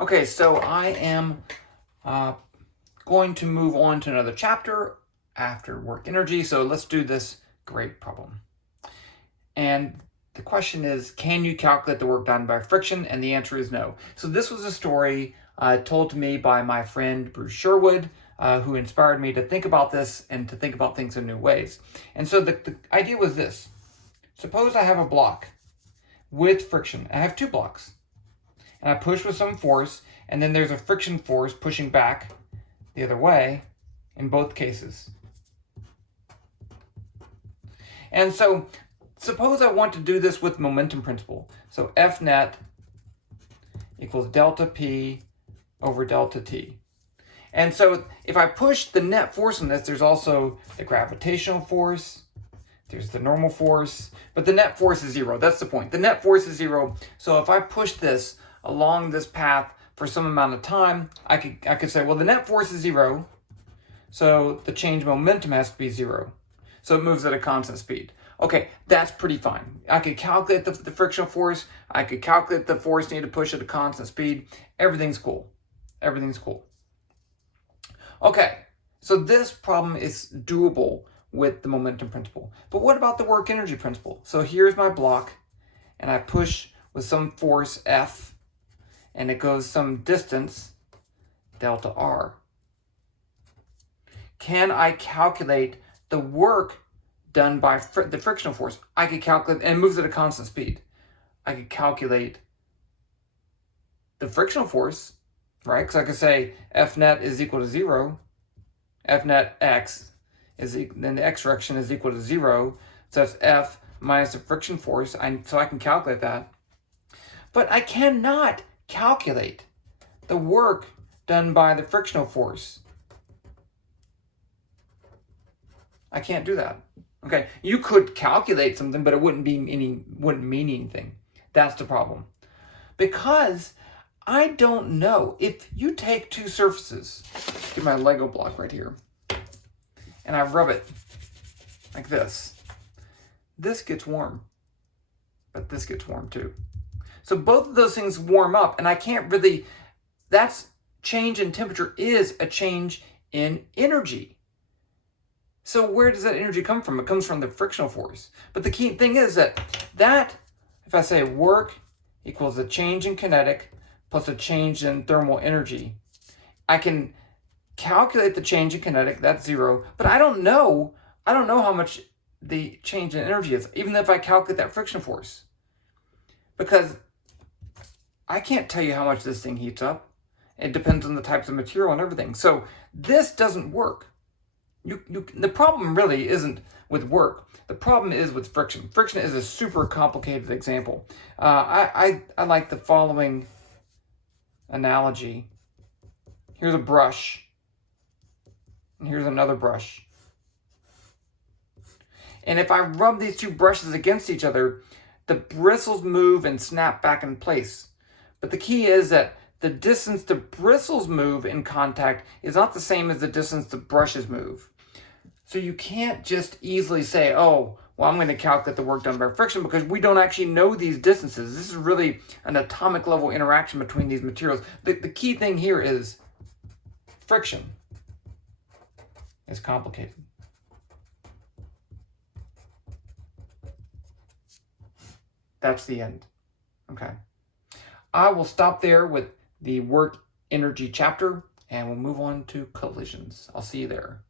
Okay, so I am going to move on to another chapter after work energy. So let's do this great problem. And the question is, can you calculate the work done by friction? And the answer is no. So this was a story told to me by my friend Bruce Sherwood, who inspired me to think about this and to think about things in new ways. And so the idea was this. Suppose I have a block with friction. I have two blocks. And I push with some force, and then there's a friction force pushing back the other way in both cases. And so suppose I want to do this with momentum principle. So F net equals delta P over delta T. And so if I push the net force on this, there's also the gravitational force, there's the normal force, but the net force is zero. That's the point. The net force is zero. So if I push this along this path for some amount of time, I could say, well, the net force is zero, so the change momentum has to be zero. So it moves at a constant speed. Okay, that's pretty fine. I could calculate the frictional force. I could calculate the force needed to push at a constant speed. Everything's cool. Everything's cool. Okay, so this problem is doable with the momentum principle. But what about the work energy principle? So here's my block, and I push with some force F, and it goes some distance, delta R. Can I calculate the work done by the frictional force? I could calculate, and it moves at a constant speed. I could calculate the frictional force, right? Because I could say F net is equal to zero. F net X is, then the X direction is equal to zero. So that's F minus the friction force. So I can calculate that. But I cannot calculate the work done by the frictional force. I can't do that. Okay, you could calculate something, but it wouldn't mean anything. That's the problem. Because I don't know. If you take two surfaces, get my Lego block right here, and I rub it like this gets warm, but this gets warm too. So both of those things warm up, and I can't really, that's change in temperature is a change in energy. So where does that energy come from? It comes from the frictional force. But the key thing is that if I say work equals a change in kinetic plus a change in thermal energy, I can calculate the change in kinetic, that's zero, but I don't know how much the change in energy is, even if I calculate that friction force. Because I can't tell you how much this thing heats up. It depends on the types of material and everything. So this doesn't work. The problem really isn't with work. The problem is with friction. Friction is a super complicated example. I like the following analogy. Here's a brush, and here's another brush. And if I rub these two brushes against each other, the bristles move and snap back in place. But the key is that the distance the bristles move in contact is not the same as the distance the brushes move. So you can't just easily say, oh, well, I'm going to calculate the work done by friction, because we don't actually know these distances. This is really an atomic level interaction between these materials. The key thing here is friction is complicated. That's the end. Okay. I will stop there with the work energy chapter, and we'll move on to collisions. I'll see you there.